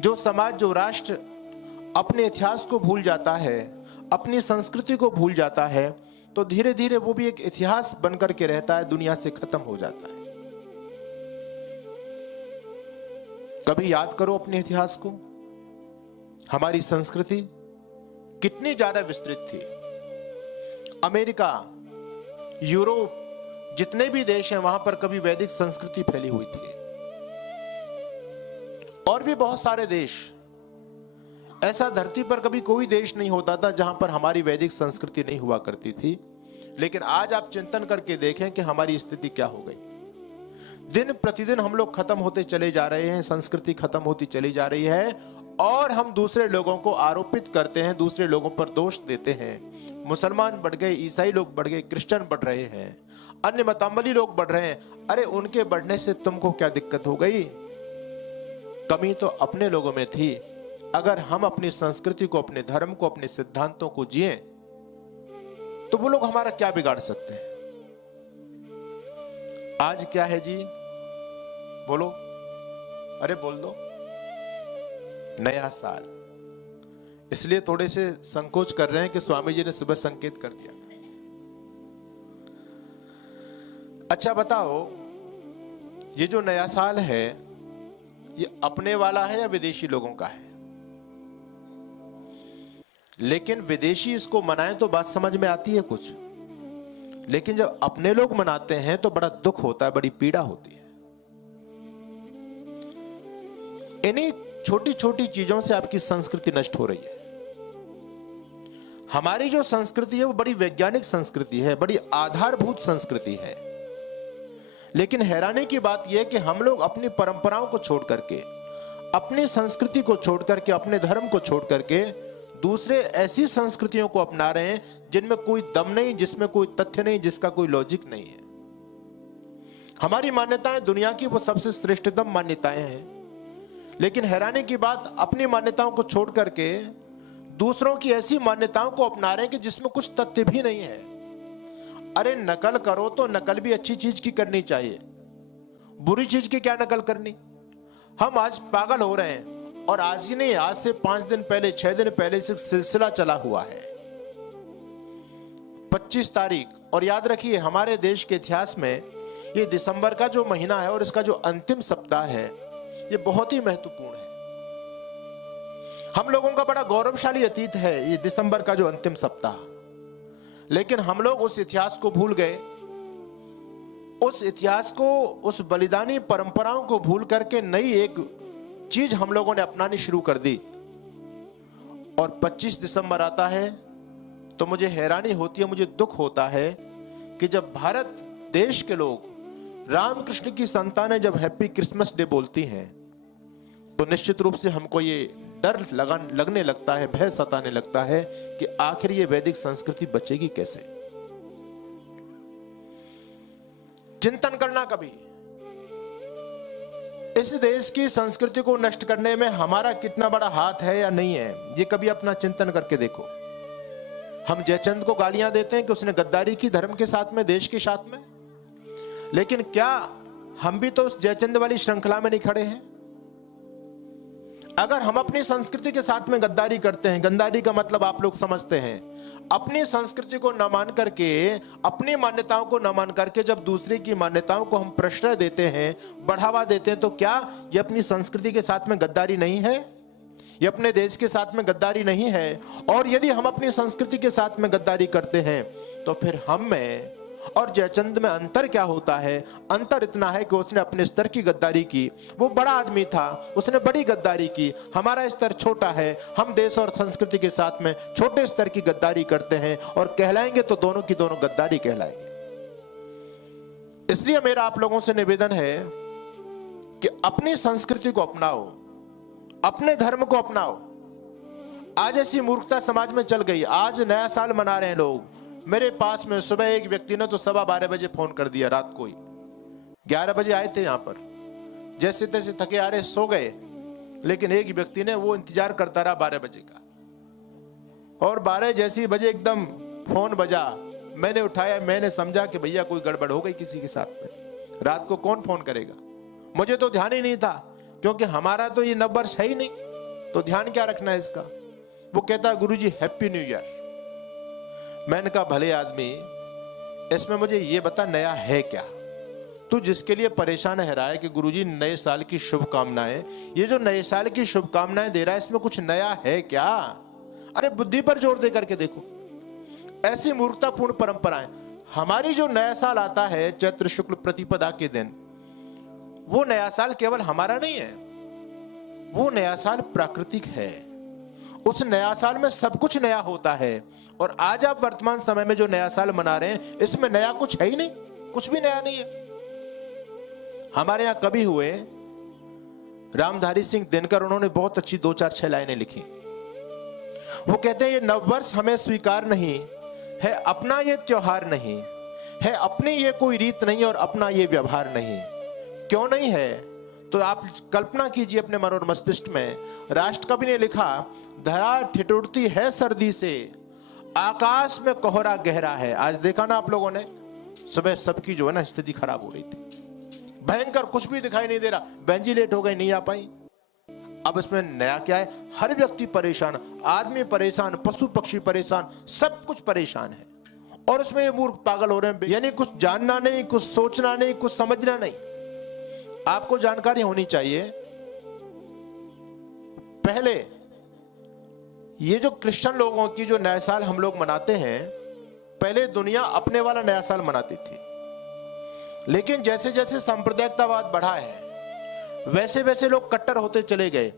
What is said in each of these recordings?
जो समाज, जो राष्ट्र अपने इतिहास को भूल जाता है, अपनी संस्कृति को भूल जाता है, तो धीरे धीरे वो भी एक इतिहास बनकर के रहता है, दुनिया से खत्म हो जाता है। कभी याद करो अपने इतिहास को। हमारी संस्कृति कितनी ज्यादा विस्तृत थी। अमेरिका, यूरोप, जितने भी देश हैं वहां पर कभी वैदिक संस्कृति फैली हुई थी। और भी बहुत सारे देश, ऐसा धरती पर कभी कोई देश नहीं होता था जहां पर हमारी वैदिक संस्कृति नहीं हुआ करती थी। लेकिन आज आप चिंतन करके देखें कि हमारी स्थिति क्या हो गई। दिन प्रतिदिन हम लोग खत्म होते चले जा रहे हैं, संस्कृति खत्म होती चली जा रही है, और हम दूसरे लोगों को आरोपित करते हैं, दूसरे लोगों पर दोष देते हैं। मुसलमान बढ़ गए, ईसाई लोग बढ़ गए, क्रिश्चियन बढ़ रहे हैं, अन्य मतावली लोग बढ़ रहे हैं। अरे उनके बढ़ने से तुमको क्या दिक्कत हो गई? कमी तो अपने लोगों में थी। अगर हम अपनी संस्कृति को, अपने धर्म को, अपने सिद्धांतों को जिए तो वो लोग हमारा क्या बिगाड़ सकते हैं? आज क्या है जी? बोलो, अरे बोल दो। नया साल, इसलिए थोड़े से संकोच कर रहे हैं कि स्वामी जी ने सुबह संकेत कर दिया। अच्छा बताओ, ये जो नया साल है ये अपने वाला है या विदेशी लोगों का है? लेकिन विदेशी इसको मनाएं तो बात समझ में आती है कुछ, लेकिन जब अपने लोग मनाते हैं तो बड़ा दुख होता है, बड़ी पीड़ा होती है। इन्हीं छोटी छोटी चीजों से आपकी संस्कृति नष्ट हो रही है। हमारी जो संस्कृति है वो बड़ी वैज्ञानिक संस्कृति है, बड़ी आधारभूत संस्कृति है। लेकिन हैरानी की बात यह है कि हम लोग अपनी परंपराओं को छोड़ करके, अपनी संस्कृति को छोड़ करके, अपने धर्म को छोड़ करके दूसरे ऐसी संस्कृतियों को अपना रहे हैं जिनमें कोई दम नहीं, जिसमें कोई तथ्य नहीं, जिसका कोई लॉजिक नहीं है। हमारी मान्यताएं दुनिया की वो सबसे श्रेष्ठतम मान्यताएं हैं, लेकिन हैरानी की बात, अपनी मान्यताओं को छोड़ करके दूसरों की ऐसी मान्यताओं को अपना रहे हैं कि जिसमें कुछ तथ्य भी नहीं है। अरे नकल करो तो नकल भी अच्छी चीज की करनी चाहिए, बुरी चीज की क्या नकल करनी? हम आज पागल हो रहे हैं, और आज ही नहीं, आज से 5 दिन पहले, 6 दिन पहले से सिलसिला चला हुआ है। 25 तारीख, और याद रखिए हमारे देश के इतिहास में ये दिसंबर का जो महीना है और इसका जो अंतिम सप्ताह है ये बहुत ही महत्वपूर्ण है। हम लोगों का बड़ा गौरवशाली अतीत है ये दिसंबर का जो अंतिम सप्ताह, लेकिन हम लोग उस इतिहास को भूल गए। उस इतिहास को, उस बलिदानी परंपराओं को भूल करके नई एक चीज हम लोगों ने अपनानी शुरू कर दी। और 25 दिसंबर आता है तो मुझे हैरानी होती है, मुझे दुख होता है कि जब भारत देश के लोग रामकृष्ण की संतानें जब हैप्पी क्रिसमस डे बोलती हैं तो निश्चित रूप से हमको ये डर लगने लगता है, भय सताने लगता है कि आखिर ये वैदिक संस्कृति बचेगी कैसे। चिंतन करना कभी, इस देश की संस्कृति को नष्ट करने में हमारा कितना बड़ा हाथ है या नहीं है, ये कभी अपना चिंतन करके देखो। हम जयचंद को गालियां देते हैं कि उसने गद्दारी की धर्म के साथ में, देश के साथ में, लेकिन क्या हम भी तो उस जयचंद वाली श्रृंखला में नहीं खड़े हैं? अगर हम अपनी संस्कृति के साथ में गद्दारी करते हैं, गद्दारी का मतलब आप लोग समझते हैं, अपनी संस्कृति को न मान करके, अपनी मान्यताओं को न मान करके जब दूसरे की मान्यताओं को हम प्रश्रय देते हैं, बढ़ावा देते हैं, तो क्या ये अपनी संस्कृति के साथ में गद्दारी नहीं है? ये अपने देश के साथ में गद्दारी नहीं है? और यदि हम अपनी संस्कृति के साथ में गद्दारी करते हैं तो फिर हम में और जयचंद में अंतर क्या होता है? अंतर इतना है कि उसने अपने स्तर की गद्दारी की, वो बड़ा आदमी था, उसने बड़ी गद्दारी की। हमारा स्तर छोटा है, हम देश और संस्कृति के साथ में छोटे स्तर की गद्दारी करते हैं, और कहलाएंगे तो दोनों की दोनों गद्दारी कहलाएंगे। इसलिए मेरा आप लोगों से निवेदन है कि अपनी संस्कृति को अपनाओ, अपने धर्म को अपनाओ। आज ऐसी मूर्खता समाज में चल गई। आज नया साल मना रहे हैं लोग। मेरे पास में सुबह एक व्यक्ति ने तो 12:15 बजे फोन कर दिया, रात को ही 11 बजे आए थे यहाँ पर, जैसे तैसे थके आ रहे, सो गए, लेकिन एक व्यक्ति ने वो इंतजार करता रहा 12 बजे का, और 12 जैसी बजे एकदम फोन बजा, मैंने उठाया। मैंने समझा कि भैया कोई गड़बड़ हो गई किसी के साथ में। रात को कौन फोन करेगा? मुझे तो ध्यान ही नहीं था क्योंकि हमारा तो ये नव वर्ष है ही नहीं, तो ध्यान क्या रखना है इसका। वो कहता है गुरुजी हैप्पी न्यू ईयर। मैंने कहा भले आदमी, इसमें मुझे ये बता नया है क्या। तू जिसके लिए परेशान है रहा है कि गुरुजी नए साल की शुभकामनाएं, ये जो नए साल की शुभकामनाएं दे रहा है इसमें कुछ नया है क्या। अरे बुद्धि पर जोर दे करके देखो। ऐसी मूर्खतापूर्ण परंपराएं। हमारी जो नया साल आता है चैत्र शुक्ल प्रतिपदा के दिन, वो नया साल केवल हमारा नहीं है, वो नया साल प्राकृतिक है। उस नया साल में सब कुछ नया होता है। और आज आप वर्तमान समय में जो नया साल मना रहे हैं, इसमें नया कुछ है ही नहीं, कुछ भी नया नहीं है। हमारे यहां कवि हुए रामधारी सिंह दिनकर, उन्होंने बहुत अच्छी 2-4-6 लाइनें लिखी। वो कहते हैं ये नववर्ष हमें स्वीकार नहीं है, अपना ये त्योहार नहीं है, अपनी ये कोई रीत नहीं और अपना ये व्यवहार नहीं। क्यों नहीं है? तो आप कल्पना कीजिए अपने मन और मस्तिष्क में। राष्ट्रकवि ने लिखा, धरा ठिठुरती है सर्दी से, आकाश में कोहरा गहरा है। आज देखा ना आप लोगों ने, सुबह सबकी जो है ना स्थिति खराब हो रही थी, भयंकर, कुछ भी दिखाई नहीं दे रहा, वेंटिलेट हो गई, नहीं आ पाई। अब इसमें नया क्या है? हर व्यक्ति परेशान, आदमी परेशान, पशु पक्षी परेशान, सब कुछ परेशान है। और उसमें ये मूर्ख पागल हो रहे हैं, यानी कुछ जानना नहीं, कुछ सोचना नहीं, कुछ समझना नहीं। आपको जानकारी होनी चाहिए। पहले ये जो क्रिश्चियन लोगों की जो नया साल हम लोग मनाते हैं, पहले दुनिया अपने वाला नया साल मनाती थी, लेकिन जैसे जैसे सांप्रदायिकतावाद बढ़ा है वैसे वैसे लोग कट्टर होते चले गए।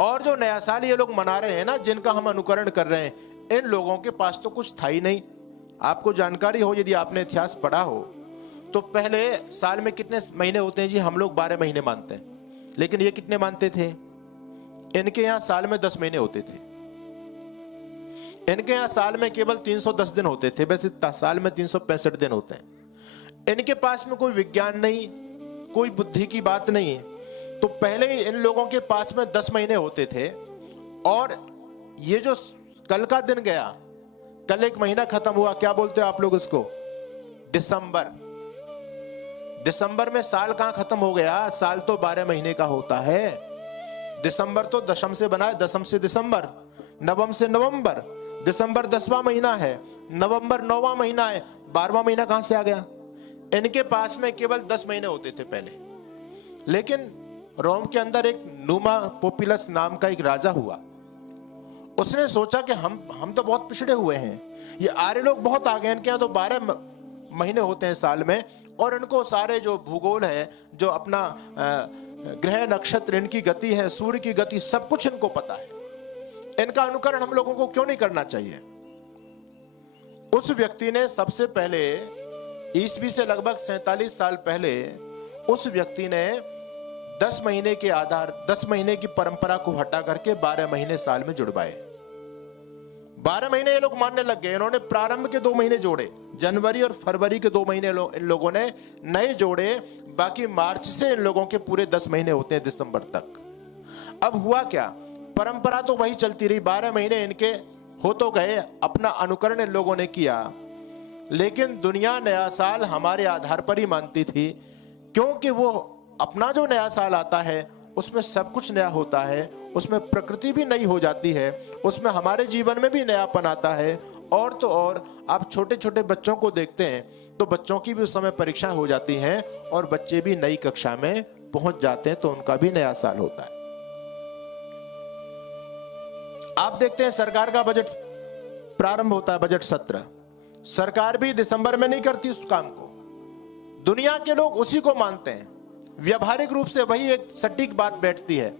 और जो नया साल ये लोग मना रहे हैं ना, जिनका हम अनुकरण कर रहे हैं, इन लोगों के पास तो कुछ था ही नहीं। आपको जानकारी हो, यदि आपने इतिहास पढ़ा हो, तो पहले साल में कितने महीने होते हैं जी? हम लोग 12 महीने मानते हैं, लेकिन ये कितने मानते थे? इनके यहां साल में 10 महीने होते थे। इनके यहां साल में केवल 310 दिन होते थे, वैसे साल में 365 दिन होते हैं। इनके पास में कोई विज्ञान नहीं, कोई बुद्धि की बात नहीं है। तो पहले ही इन लोगों के पास में 10 महीने होते थे। और ये जो कल का दिन गया, कल एक महीना खत्म हुआ, क्या बोलते हो आप लोग इसको? दिसंबर। दिसंबर में साल कहां खत्म हो गया? साल तो 12 महीने का होता है। दिसंबर तो दशम से बना है, दशम से दिसंबर, नवम से नवंबर। दिसंबर 10वां महीना है, नवंबर 9वां महीना है, 12वां महीना कहां से आ गया? इनके पास में केवल 10 महीने होते थे पहले। लेकिन रोम के अंदर एक नुमा पोपिलस नाम का एक राजा हुआ। उसने सोचा कि हम तो बहुत पिछड़े हुए हैं, ये आर्य लोग बहुत आगे हैं, इनके यहाँ तो 12 महीने होते हैं साल में, और इनको सारे जो भूगोल है, जो अपना ग्रह नक्षत्र, इनकी गति है, सूर्य की गति, सब कुछ इनको पता है। इनका अनुकरण हम लोगों को क्यों नहीं करना चाहिए? उस व्यक्ति ने सबसे पहले, ईस्वी से लगभग 47 साल पहले, उस व्यक्ति ने 10 महीने के आधार, 10 महीने की परंपरा को हटा करके 12 महीने साल में जुड़वाए। 12 महीने ये लोग मानने लग गए। इन्होंने प्रारंभ के 2 महीने जोड़े, जनवरी और फरवरी के 2 महीने इन लोगों ने नए जोड़े। बाकी मार्च से इन लोगों के पूरे 10 महीने होते हैं दिसंबर तक। अब हुआ क्या? परंपरा तो वही चलती रही, 12 महीने इनके हो तो गए, अपना अनुकरण इन लोगों ने किया। लेकिन दुनिया नया साल हमारे आधार पर ही मानती थी, क्योंकि वो अपना जो नया साल आता है उसमें सब कुछ नया होता है, उसमें प्रकृति भी नई हो जाती है, उसमें हमारे जीवन में भी नयापन आता है। और तो और आप छोटे छोटे बच्चों को देखते हैं तो बच्चों की भी उस समय परीक्षा हो जाती है और बच्चे भी नई कक्षा में पहुंच जाते हैं, तो उनका भी नया साल होता है। आप देखते हैं सरकार का बजट प्रारंभ होता है, बजट सत्र। सरकार भी दिसंबर में नहीं करती उस काम को, दुनिया के लोग उसी को मानते हैं। व्यवहारिक रूप से वही एक सटीक बात बैठती है,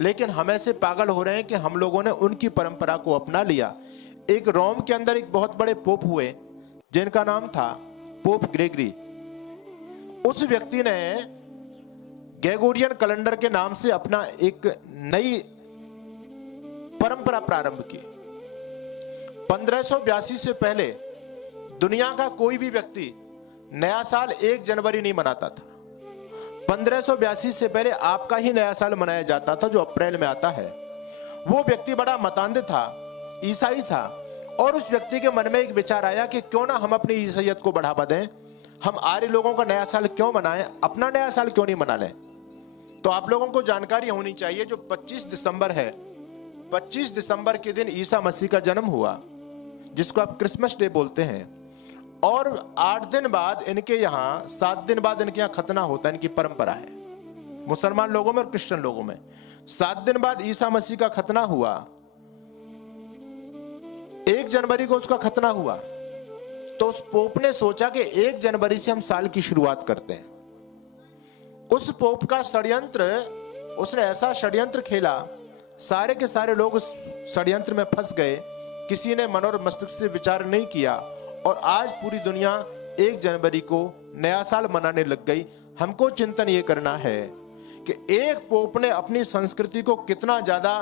लेकिन हम ऐसे पागल हो रहे हैं कि हम लोगों ने उनकी परंपरा को अपना लिया। एक रोम के अंदर एक बहुत बड़े पोप हुए, जिनका नाम था पोप ग्रेगरी। उस व्यक्ति ने ग्रेगोरियन कैलेंडर के नाम से अपना एक नई परंपरा प्रारंभ की। 1582 से पहले दुनिया का कोई भी व्यक्ति नया साल 1 जनवरी नहीं मनाता था। 1582 से पहले आपका ही नया साल मनाया जाता था, जो अप्रैल में आता है। वो व्यक्ति बड़ा मतांध था, ईसाई था, और उस व्यक्ति के मन में एक विचार आया कि क्यों ना हम अपनी ईसाईयत को बढ़ावा दें, हम आर्य लोगों का नया साल क्यों मनाएं, अपना नया साल क्यों नहीं मना लें। तो आप लोगों को जानकारी होनी चाहिए, जो 25 दिसंबर है, 25 दिसंबर के दिन ईसा मसीह का जन्म हुआ, जिसको आप क्रिसमस डे बोलते हैं। और 8 दिन बाद इनके यहाँ, 7 दिन बाद इनके यहाँ खतना होता है, इनकी परंपरा है मुसलमान लोगों में और क्रिश्चियन लोगों में। 7 दिन बाद ईसा मसीह का खतना हुआ, 1 जनवरी को उसका खतना हुआ। तो उस पोप ने सोचा कि 1 जनवरी से हम साल की शुरुआत करते हैं। उस पोप का षड्यंत्र, उसने ऐसा षड्यंत्र खेला, सारे के सारे लोग उस षड्यंत्र में फंस गए, किसी ने मन और मस्तिष्क से विचार नहीं किया, और आज पूरी दुनिया 1 जनवरी को नया साल मनाने लग गई। हमको चिंतन ये करना है कि एक पोप ने अपनी संस्कृति को कितना ज्यादा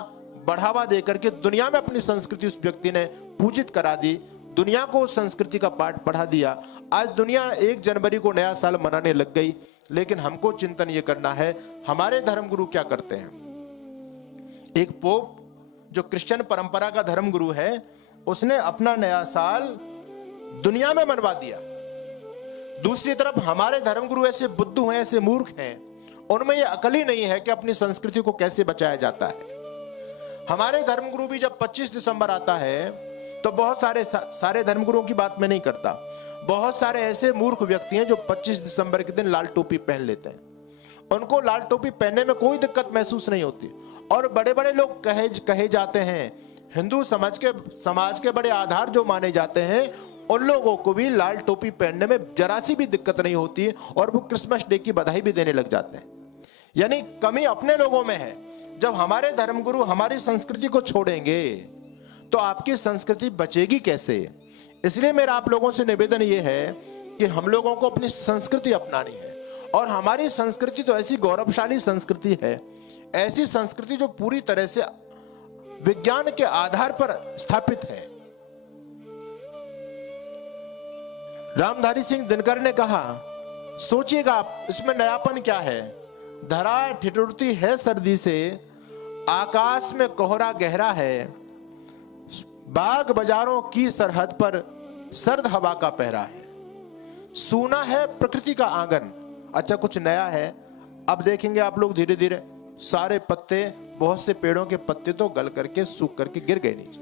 बढ़ावा देकर के दुनिया में अपनी संस्कृति उस व्यक्ति ने पूजित करा दी, दुनिया को उस संस्कृति का पाठ पढ़ा दिया। आज दुनिया 1 जनवरी को नया साल मनाने लग गई। लेकिन हमको चिंतन ये करना है, हमारे धर्मगुरु क्या करते हैं। एक पोप जो क्रिश्चियन परंपरा का धर्मगुरु है, उसने अपना नया साल दुनिया में मनवा दिया। दूसरी तरफ हमारे धर्मगुरु ऐसे बुद्धू हैं, ऐसे मूर्ख हैं, उनमें यह अकल ही नहीं है कि अपनी संस्कृति को कैसे बचाया जाता है। हमारे धर्मगुरु भी जब 25 दिसंबर आता है तो बहुत सारे धर्मगुरुओं की बात मैं नहीं करता, बहुत सारे ऐसे मूर्ख व्यक्ति हैं जो 25 दिसंबर के दिन लाल टोपी पहन लेते हैं। उनको लाल टोपी पहनने में कोई दिक्कत महसूस नहीं होती। और बड़े बड़े लोग कहे जाते हैं, हिंदू समाज के बड़े आधार जो माने जाते हैं, उन लोगों को भी लाल टोपी पहनने में जरा सी भी दिक्कत नहीं होती है, और वो क्रिसमस डे की बधाई भी देने लग जाते हैं। यानी कमी अपने लोगों में है। जब हमारे धर्मगुरु हमारी संस्कृति को छोड़ेंगे तो आपकी संस्कृति बचेगी कैसे। इसलिए मेरा आप लोगों से निवेदन यह है कि हम लोगों को अपनी संस्कृति अपनानी है। और हमारी संस्कृति तो ऐसी गौरवशाली संस्कृति है, ऐसी संस्कृति जो पूरी तरह से विज्ञान के आधार पर स्थापित है। रामधारी सिंह दिनकर ने कहा, सोचिएगा आप, इसमें नयापन क्या है। धरा ठिठुरती है सर्दी से, आकाश में कोहरा गहरा है, बाग बाजारों की सरहद पर सर्द हवा का पहरा है, सूना है प्रकृति का आंगन। अच्छा, कुछ नया है। अब देखेंगे आप लोग धीरे धीरे सारे पत्ते, बहुत से पेड़ों के पत्ते तो गल करके सूख करके गिर गए नीचे,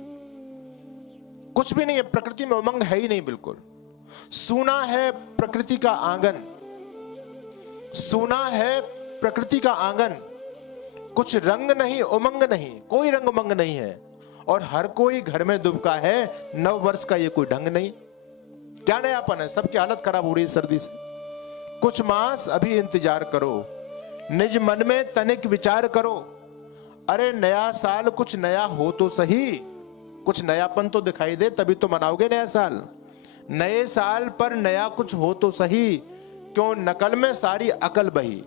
कुछ भी नहीं है, प्रकृति में उमंग है ही नहीं बिल्कुल। सूना है प्रकृति का आंगन, सूना है प्रकृति का आंगन, कुछ रंग नहीं उमंग नहीं, कोई रंग उमंग नहीं है, और हर कोई घर में दुबका है, 9 वर्ष का ये कोई ढंग नहीं। क्या नयापन है, सबकी हालत खराब हो रही है सर्दी से। कुछ मास अभी इंतजार करो, निज मन में तनिक विचार करो। अरे नया साल कुछ नया हो तो सही, कुछ नयापन तो दिखाई दे, तभी तो मनाओगे नया साल। नए साल पर नया कुछ हो तो सही, क्यों नकल में सारी अकल बही।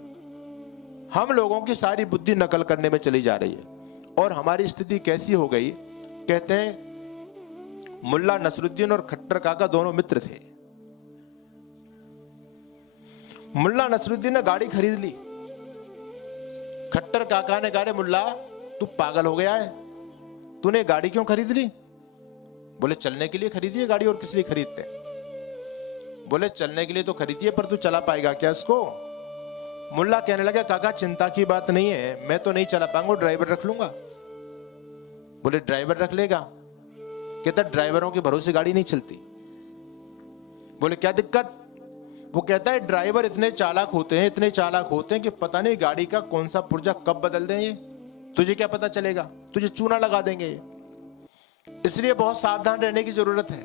हम लोगों की सारी बुद्धि नकल करने में चली जा रही है। और हमारी स्थिति कैसी हो गई, कहते हैं मुल्ला नसरुद्दीन और खट्टर काका दोनों मित्र थे। मुल्ला नसरुद्दीन ने गाड़ी खरीद ली, खट्टर काका ने कहा, मुल्ला तू पागल हो गया है, तूने गाड़ी क्यों खरीद ली। बोले चलने के लिए खरीदी है गाड़ी, और किस लिए खरीदते। बोले चलने के लिए तो खरीदी है, पर तू चला पाएगा क्या इसको। मुल्ला कहने लगा, काका चिंता की बात नहीं है, मैं तो नहीं चला पाऊंगा, ड्राइवर रख लूंगा। बोले ड्राइवर रख लेगा। कहता ड्राइवरों के भरोसे गाड़ी नहीं चलती। बोले क्या दिक्कत। वो कहता है ड्राइवर इतने चालाक होते हैं, इतने चालाक होते हैं कि पता नहीं गाड़ी का कौन सा पुर्जा कब बदल दें, ये तुझे क्या पता चलेगा, तुझे चूना लगा देंगे ये। इसलिए बहुत सावधान रहने की जरूरत है।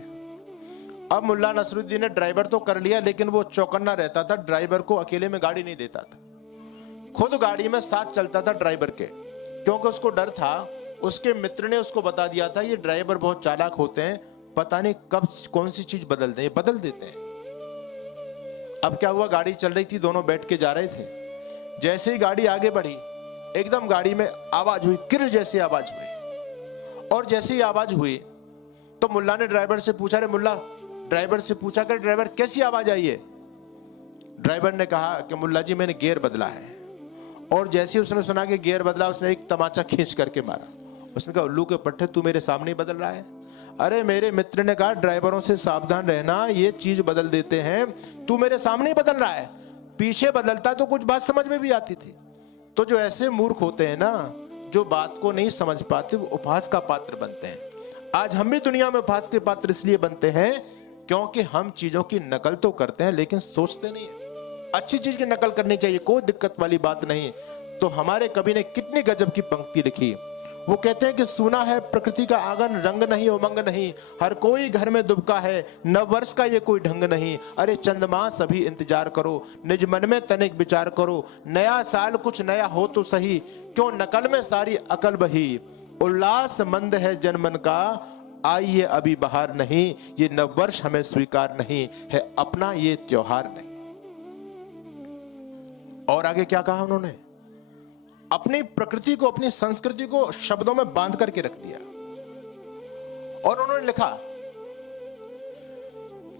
अब मुल्ला नसरुद्दीन ने ड्राइवर तो कर लिया, लेकिन वो चौकन्ना रहता था, ड्राइवर को अकेले में गाड़ी नहीं देता था, खुद गाड़ी में साथ चलता था ड्राइवर के, क्योंकि उसको डर था। उसके मित्र ने उसको बता दिया था, ये ड्राइवर बहुत चालाक होते हैं, पता नहीं कब कौन सी चीज बदल दें, बदल देते हैं। अब क्या हुआ, गाड़ी चल रही थी, दोनों बैठ के जा रहे थे। जैसे ही गाड़ी आगे बढ़ी, एकदम गाड़ी में आवाज हुई, किर जैसी आवाज हुई। और जैसे ही आवाज हुई तो मुल्ला ने ड्राइवर से पूछा, रे मुल्ला, ड्राइवर से पूछा कर ड्राइवर कैसी आवाज आई है। ड्राइवर ने कहा कि मुल्ला जी मैंने गियर बदला है। और जैसे ही उसने सुना कि गियर बदला, उसने एक तमाचा खींच करके मारा। उसने कहा उल्लू के पट्टे, तू मेरे सामने बदल रहा है। अरे मेरे मित्र ने कहा ड्राइवरों से सावधान रहना, ये चीज बदल देते हैं, तू मेरे सामने ही बदल रहा है। पीछे बदलता तो कुछ बात समझ में भी आती थी, तो जो ऐसे मूर्ख होते हैं ना, जो बात को नहीं समझ पाते, वो उपहास का पात्र बनते हैं। आज हम भी दुनिया में उपहास के पात्र इसलिए बनते हैं क्योंकि हम चीजों की नकल तो करते हैं लेकिन सोचते नहीं है। अच्छी चीज की नकल करनी चाहिए, कोई दिक्कत वाली बात नहीं। तो हमारे कवि ने कितनी गजब की पंक्ति लिखी। वो कहते हैं कि सुना है प्रकृति का आंगन, रंग नहीं उमंग नहीं, हर कोई घर में दुबका है, नव वर्ष का ये कोई ढंग नहीं। अरे चंद्रमा सभी इंतजार करो, निज मन में तनिक विचार करो, नया साल कुछ नया हो तो सही, क्यों नकल में सारी अकल बही। उल्लास मंद है जनमन का, आइए अभी बाहर नहीं, ये नव वर्ष हमें स्वीकार नहीं है, अपना ये त्योहार नहीं। और आगे क्या कहा उन्होंने, अपनी प्रकृति को, अपनी संस्कृति को शब्दों में बांध करके रख दिया। और उन्होंने लिखा,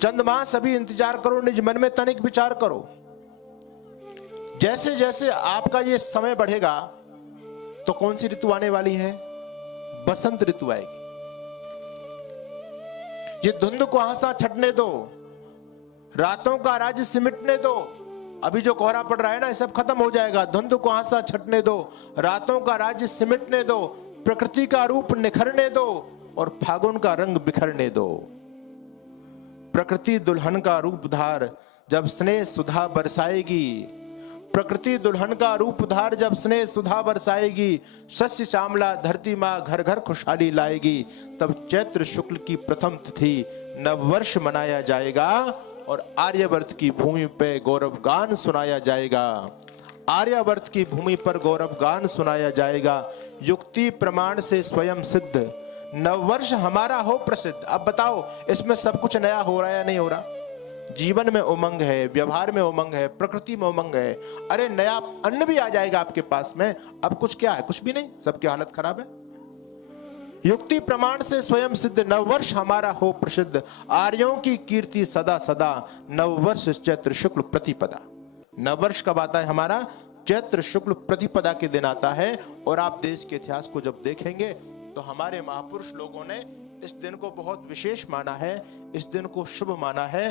चंद्रमा सभी इंतजार करो, निज मन में तनिक विचार करो। जैसे जैसे आपका ये समय बढ़ेगा तो कौन सी ऋतु आने वाली है, बसंत ऋतु आएगी। ये धुंध को आसा छटने दो, रातों का राज्य सिमटने दो। अभी जो कोहरा पड़ रहा है ना, ये सब खत्म हो जाएगा। धुंध को आसा छटने दो, रातों का राज्य सिमटने दो, प्रकृति का रूप निखरने दो और फागुन का रंग बिखरने दो। प्रकृति दुल्हन का रूप धार जब स्नेह सुधा बरसाएगी, प्रकृति दुल्हन का रूप धार जब स्नेह सुधा बरसाएगी, शस्य श्यामला धरती माँ घर घर खुशहाली लाएगी। तब चैत्र शुक्ल की प्रथम तिथि नववर्ष मनाया जाएगा और आर्यवर्त की भूमि पे गौरव गान सुनाया जाएगा। आर्यवर्त की भूमि पर गौरव गान सुनाया जाएगा। युक्ति प्रमाण से स्वयं सिद्ध नववर्ष हमारा हो प्रसिद्ध। अब बताओ, इसमें सब कुछ नया हो रहा है या नहीं हो रहा? जीवन में उमंग है, व्यवहार में उमंग है, प्रकृति में उमंग है। अरे नया अन्न भी आ जाएगा आपके पास में। अब कुछ क्या है? कुछ भी नहीं, सबकी हालत खराब है। युक्ति प्रमाण से स्वयं सिद्ध नववर्ष हमारा हो प्रसिद्ध, आर्यों की कीर्ति सदा सदा, नववर्ष चैत्र शुक्ल प्रतिपदा। नववर्ष कब आता है हमारा? चैत्र शुक्ल प्रतिपदा के दिन आता है। और आप देश के इतिहास को जब देखेंगे तो हमारे महापुरुष लोगों ने इस दिन को बहुत विशेष माना है, इस दिन को शुभ माना है।